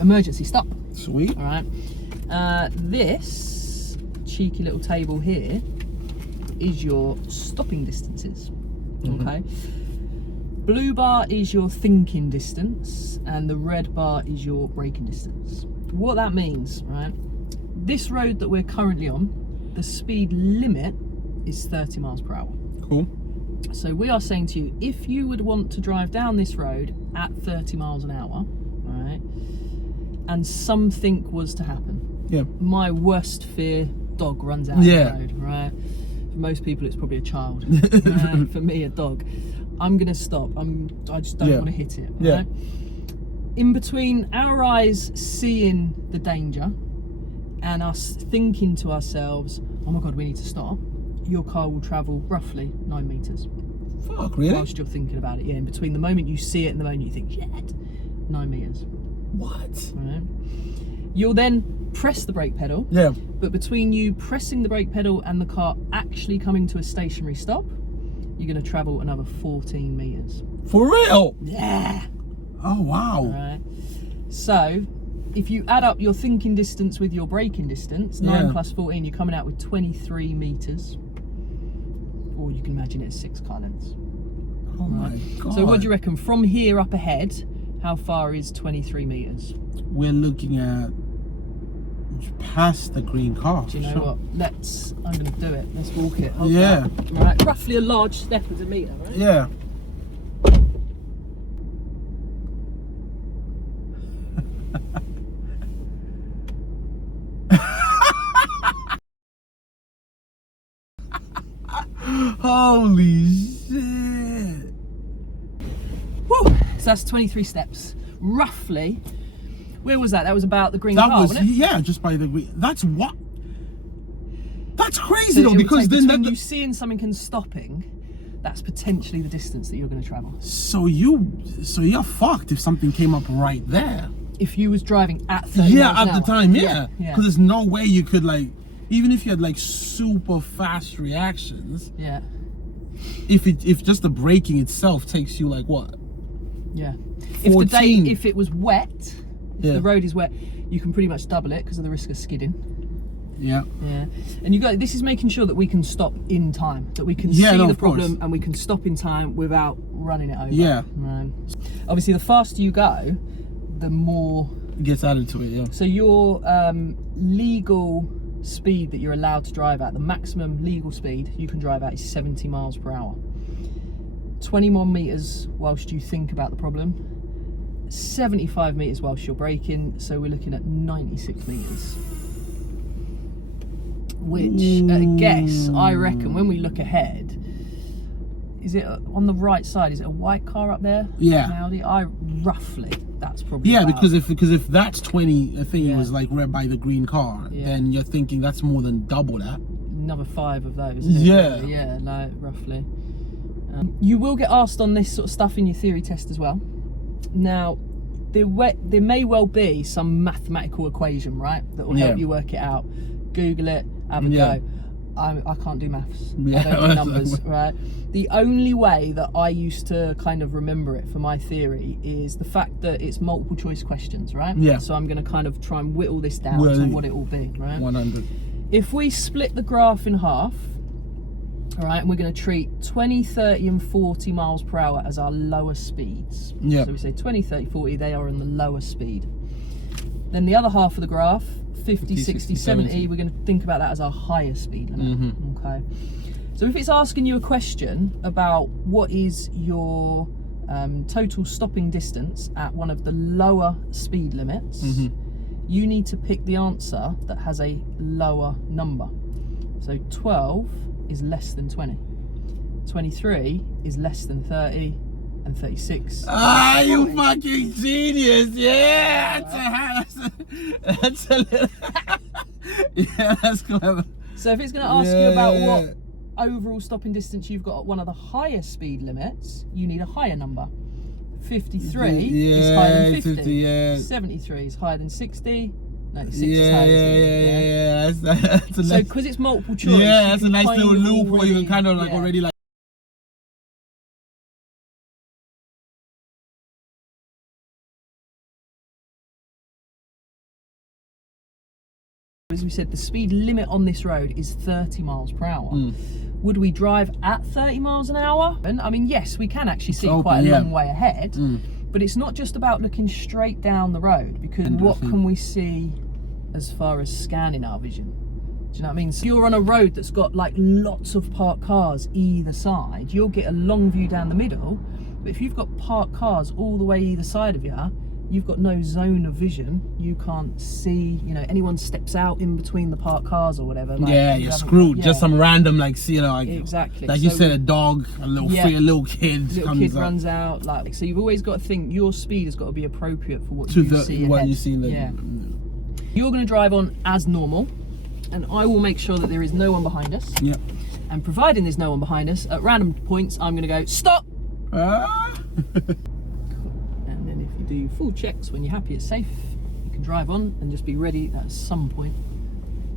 Emergency stop. Sweet. All right. This cheeky little table here is your stopping distances. Okay. Blue bar is your thinking distance, and the red bar is your braking distance. What that means, right? This road that we're currently on, the speed limit is 30 miles per hour. Cool. So we are saying to you, if you would want to drive down this road at 30 miles an hour, right, and something was to happen. Yeah. My worst fear, dog runs out of the road, right? For most people, it's probably a child. For me, a dog. I'm gonna stop. I just don't want to hit it. Right? Yeah. In between our eyes seeing the danger and us thinking to ourselves, oh my God, we need to stop, your car will travel roughly 9 meters. Fuck, really? Whilst you're thinking about it, yeah. In between the moment you see it and the moment you think, shit, 9 meters. What? Right. You'll then press the brake pedal. Yeah. But between you pressing the brake pedal and the car actually coming to a stationary stop, you're going to travel another 14 meters. For real? Yeah. Oh, wow. All right. So, if you add up your thinking distance with your braking distance, 9 plus 14, you're coming out with 23 meters. Or you can imagine it's 6 car lengths. Oh my God. So what do you reckon? From here up ahead, how far is 23 meters? We're looking at past the green car. Do you know what? I'm going to do it. Let's walk it. Hold Yeah. that. Right. Roughly a large step is a meter, right? Yeah. Holy shit. Woo! So that's 23 steps. Roughly. Where was that? That was about the green That car, was, wasn't it? yeah, just by the green. That's what? That's crazy So though, it would because take then between you seeing something and stopping, that's potentially the distance that you're going to travel. so you're fucked if something came up right there. If you was driving at 30 miles an at hour. the time, yeah. Yeah. Because there's no way you could, like, even if you had like super fast reactions, Yeah. if just the braking itself takes you like what? Yeah. 14. If it was wet, if Yeah. the road is wet, you can pretty much double it because of the risk of skidding. Yeah. Yeah. And this is making sure that we can stop in time, that we can Yeah, see no, the of course. problem and we can stop in time without running it over. Yeah. Right. Obviously, the faster you go, the more It gets added to it, yeah. So your legal speed that you're allowed to drive at, the maximum legal speed you can drive at is 70 miles per hour. 21 meters whilst you think about the problem, 75 meters whilst you're braking, so we're looking at 96 meters. Which, at a guess, I reckon when we look ahead, is it on the right side? Is it a white car up there? Yeah. An Audi? Roughly, that's probably. Yeah, about, because if that's 20, I think it was like red by the green car, then you're thinking that's more than double that. Another 5 of those. Yeah. Yeah, no, roughly. You will get asked on this sort of stuff in your theory test as well. Now, there may well be some mathematical equation, right, that will help you work it out. Google it, have a go. I can't do maths. I don't do numbers, right? The only way that I used to kind of remember it for my theory is the fact that it's multiple choice questions, right? Yeah. So I'm going to kind of try and whittle this down to what it will be, right? 100. If we split the graph in half, all right, and we're going to treat 20, 30 and 40 miles per hour as our lower speeds. Yeah. So we say 20, 30, 40, they are in the lower speed. Then the other half of the graph, 50, 60, 70, we're going to think about that as our higher speed limit. Okay. So if it's asking you a question about what is your total stopping distance at one of the lower speed limits, you need to pick the answer that has a lower number. So 12 is less than 20. 23 is less than 30. And 36. Ah, you fucking genius! Yeah, that's a little. Yeah, that's clever. So if it's going to ask you about what overall stopping distance you've got at one of the higher speed limits, you need a higher number. 53 is higher than 50. 73 is higher than 60. 96 is higher than 60. That's a so because it's multiple choice. Yeah, that's a nice little loop where you can kind of like already like. As we said, the speed limit on this road is 30 miles per hour. Would we drive at 30 miles an hour? And I mean, yes, we can actually see quite a long way ahead, but it's not just about looking straight down the road, because what can we see as far as scanning our vision? Do you know what I mean? So you're on a road that's got like lots of parked cars either side, you'll get a long view down the middle, but if you've got parked cars all the way either side of you, you've got no zone of vision. You can't see, you know, anyone steps out in between the parked cars or whatever. Like, you're screwed. Just some random, like, you know, like, exactly. Like you said, a dog, a little kid runs out. Like, so you've always got to think your speed has got to be appropriate for what you see ahead. You're going to drive on as normal, and I will make sure that there is no one behind us. Yep. And providing there's no one behind us, at random points, I'm going to go, stop! And then if you do full checks when you're happy it's safe, you can drive on and just be ready at some point.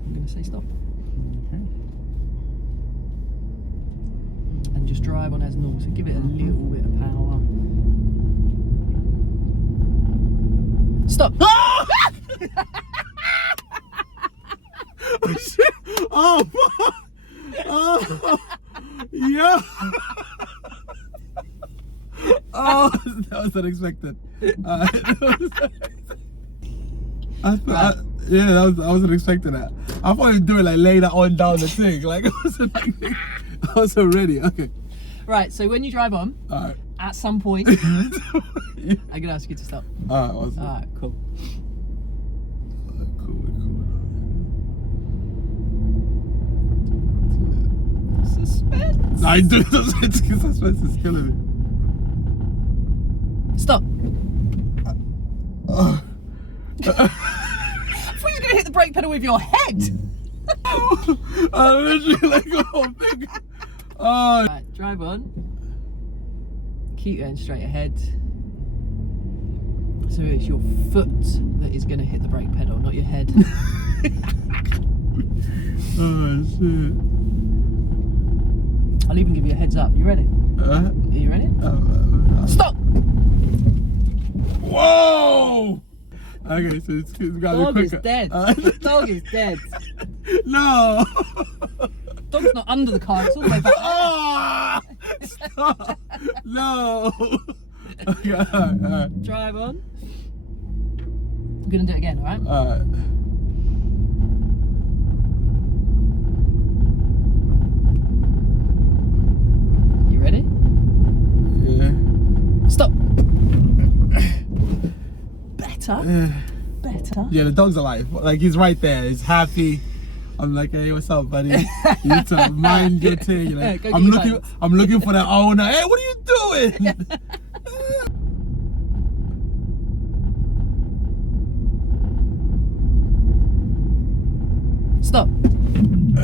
I'm going to say stop. Okay. And just drive on as normal, so give it a little bit of power. Stop! Oh, yeah. Oh, that was unexpected. I wasn't expecting that. I thought you'd do it like lay that on down the thing. Like I wasn't ready. Okay. Right. So when you drive on, at some point, I'm gonna ask you to stop. Awesome. All right. Cool. Cool. Suspense. I do. Suspense is killing me. Stop. I thought you were going to hit the brake pedal with your head. I literally like a whole thing. Right, drive on. Keep going straight ahead. So it's your foot that is going to hit the brake pedal, not your head. Oh shit. I'll even give you a heads up. You ready? Are you ready? Stop! Whoa! Okay, so it's got to be quicker. Dog is dead. The dog is dead. No! Dog's not under the car, it's all the way back. Oh! Stop! No! Okay, alright. Drive on. I'm going to do it again, alright? Alright. You ready? Yeah. Stop! Better. Better. Yeah, the dog's alive. Like, he's right there. He's happy. I'm like, hey, what's up, buddy? You need to mind your thing. You know? I'm looking for the owner. Hey, what are you doing? Stop.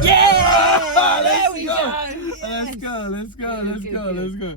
Yeah! There we go. Let's go.